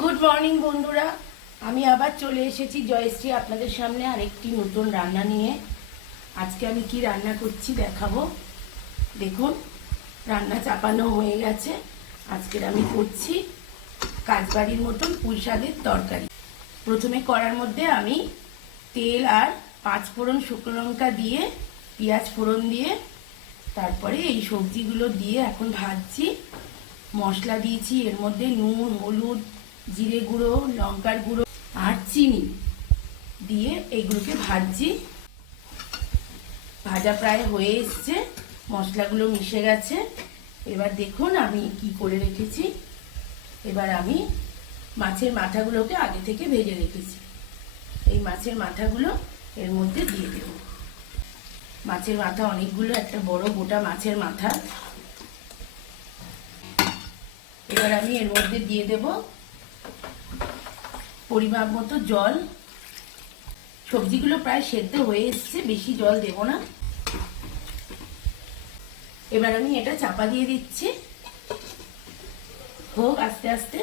Good morning বন্ধুরা, আমি আবার চলে এসেছি জয়শ্রী আপনাদের সামনে আরেকটি নতুন রান্না নিয়ে। আজকে আমি কি রান্না করছি দেখাবো। দেখুন, রান্না চাপানো হয়ে গেছে। আজকের আমি করছি কাজবাড়ির মতন পুঁই শাকের তরকারি। প্রথমে কড়ার মধ্যে আমি তেল আর 5 ফোড়ন শুকনো লঙ্কা দিয়ে পেঁয়াজ ফোড়ন দিয়ে তারপরে এই সবজিগুলো দিয়ে এখন ভাজছি। মশলা দিয়েছি, এর মধ্যে নুন, হলুদ, জিরে গুঁড়ো, লঙ্কার গুঁড়ো আর চিনি দিয়ে এইগুলোকে ভাজছি। ভাজা প্রায় হয়ে এসছে, মশলাগুলো মিশে গেছে। এবার দেখুন আমি কি করে রেখেছি। এবার আমি মাছের মাথাগুলোকে আগে থেকে ভেজে রেখেছি। এই মাছের মাথাগুলো এর মধ্যে দিয়ে দেব। মাছের মাথা অনেকগুলো, একটা বড় গোটা মাছের মাথা। এবার আমি এর মধ্যে দিয়ে দেব পরিমাপ মতো জল। সবজিগুলো প্রায় সেদ্ধ হয়ে এসছে, বেশি জল দেব না। এবার আমি এটা চাপা দিয়ে দিচ্ছি, হোক আস্তে আস্তে।